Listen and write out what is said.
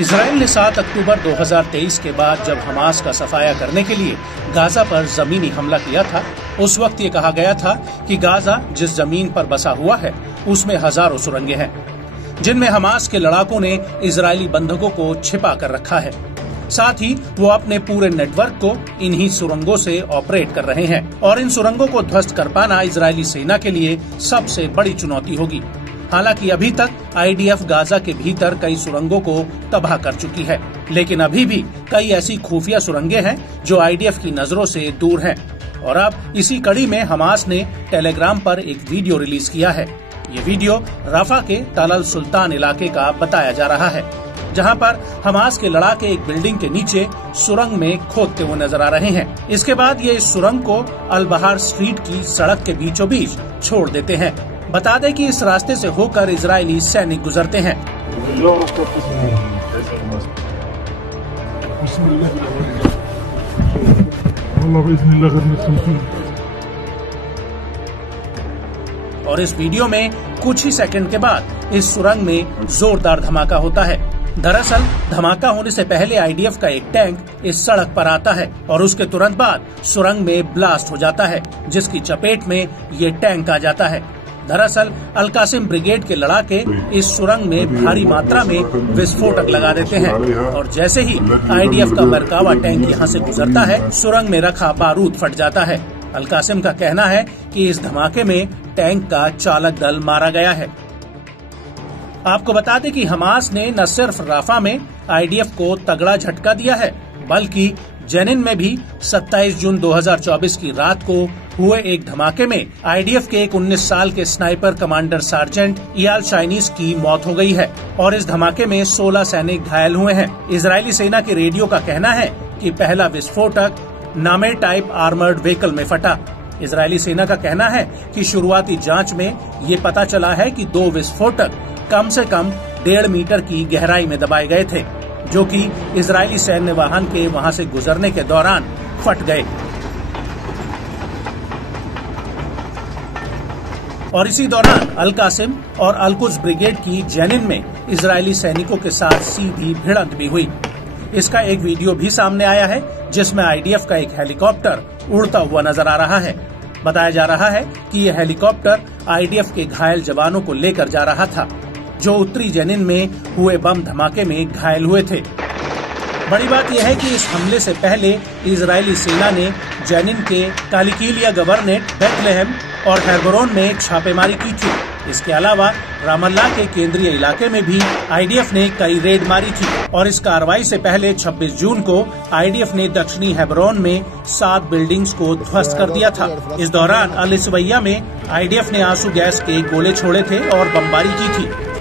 Israel ने 7 अक्टूबर 2023 के बाद जब हमास का सफाया करने के लिए गाजा पर जमीनी हमला किया था, उस वक्त ये कहा गया था कि गाजा जिस जमीन पर बसा हुआ है उसमें हजारों सुरंगें हैं, जिनमें हमास के लड़ाकों ने इजरायली बंधकों को छिपा कर रखा है। साथ ही वो अपने पूरे नेटवर्क को इन्हीं सुरंगों से ऑपरेट कर रहे हैं और इन सुरंगों को ध्वस्त कर पाना इजरायली सेना के लिए सबसे बड़ी चुनौती होगी। हालांकि अभी तक आईडीएफ गाजा के भीतर कई सुरंगों को तबाह कर चुकी है, लेकिन अभी भी कई ऐसी खुफिया सुरंगें हैं जो आईडीएफ की नजरों से दूर हैं। और अब इसी कड़ी में हमास ने टेलीग्राम पर एक वीडियो रिलीज किया है। ये वीडियो राफा के तल अल सुल्तान इलाके का बताया जा रहा है, जहां पर हमास के लड़ाके एक बिल्डिंग के नीचे सुरंग में खोदते हुए नजर आ रहे हैं। इसके बाद ये इस सुरंग को अल बहार स्ट्रीट की सड़क के बीचों बीच छोड़ देते हैं। बता दें कि इस रास्ते से होकर इजरायली सैनिक गुजरते हैं। और इस वीडियो में कुछ ही सेकंड के बाद इस सुरंग में जोरदार धमाका होता है। दरअसल धमाका होने से पहले आईडीएफ का एक टैंक इस सड़क पर आता है और उसके तुरंत बाद सुरंग में ब्लास्ट हो जाता है, जिसकी चपेट में ये टैंक आ जाता है। दरअसल अल कासिम ब्रिगेड के लड़ाके इस सुरंग में भारी मात्रा में विस्फोटक लगा देते हैं और जैसे ही आईडीएफ का मरकावा टैंक यहाँ से गुजरता है, सुरंग में रखा बारूद फट जाता है। अल कासिम का कहना है कि इस धमाके में टैंक का चालक दल मारा गया है। आपको बता दें कि हमास ने न सिर्फ राफा में आईडीएफ को तगड़ा झटका दिया है, बल्कि जेनिन में भी 27 जून 2024 की रात को हुए एक धमाके में आईडीएफ के एक 19 साल के स्नाइपर कमांडर सार्जेंट इयाल शाइनीस की मौत हो गई है और इस धमाके में 16 सैनिक घायल हुए हैं। इजरायली सेना के रेडियो का कहना है कि पहला विस्फोटक नामे टाइप आर्मर्ड व्हीकल में फटा। इजरायली सेना का कहना है कि शुरुआती जांच में ये पता चला है कि 2 विस्फोटक कम से कम 1.5 मीटर की गहराई में दबाए गए थे, जो कि इजरायली सैन्य वाहन के वहां से गुजरने के दौरान फट गए। और इसी दौरान अल कासिम और अल कुद्स ब्रिगेड की जेनिन में इजरायली सैनिकों के साथ सीधी भिड़ंत भी हुई। इसका एक वीडियो भी सामने आया है, जिसमें आईडीएफ का एक हेलीकॉप्टर उड़ता हुआ नजर आ रहा है। बताया जा रहा है कि यह हेलीकॉप्टर आईडीएफ के घायल जवानों को लेकर जा रहा था, जो उत्तरी जेनिन में हुए बम धमाके में घायल हुए थे। बड़ी बात यह है कि इस हमले से पहले इजरायली सेना ने जेनिन के कालिकिलिया गवर्नेट, बेथलेहम और हेब्रोन में छापेमारी की थी। इसके अलावा रामल्ला के केंद्रीय इलाके में भी आईडीएफ ने कई रेड मारी थी और इस कार्रवाई से पहले 26 जून को आईडीएफ ने दक्षिणी हेब्रोन में 7 बिल्डिंग्स को ध्वस्त कर दिया था। इस दौरान अल इसवैया में आईडीएफ ने आंसू गैस के गोले छोड़े थे और बमबारी की थी।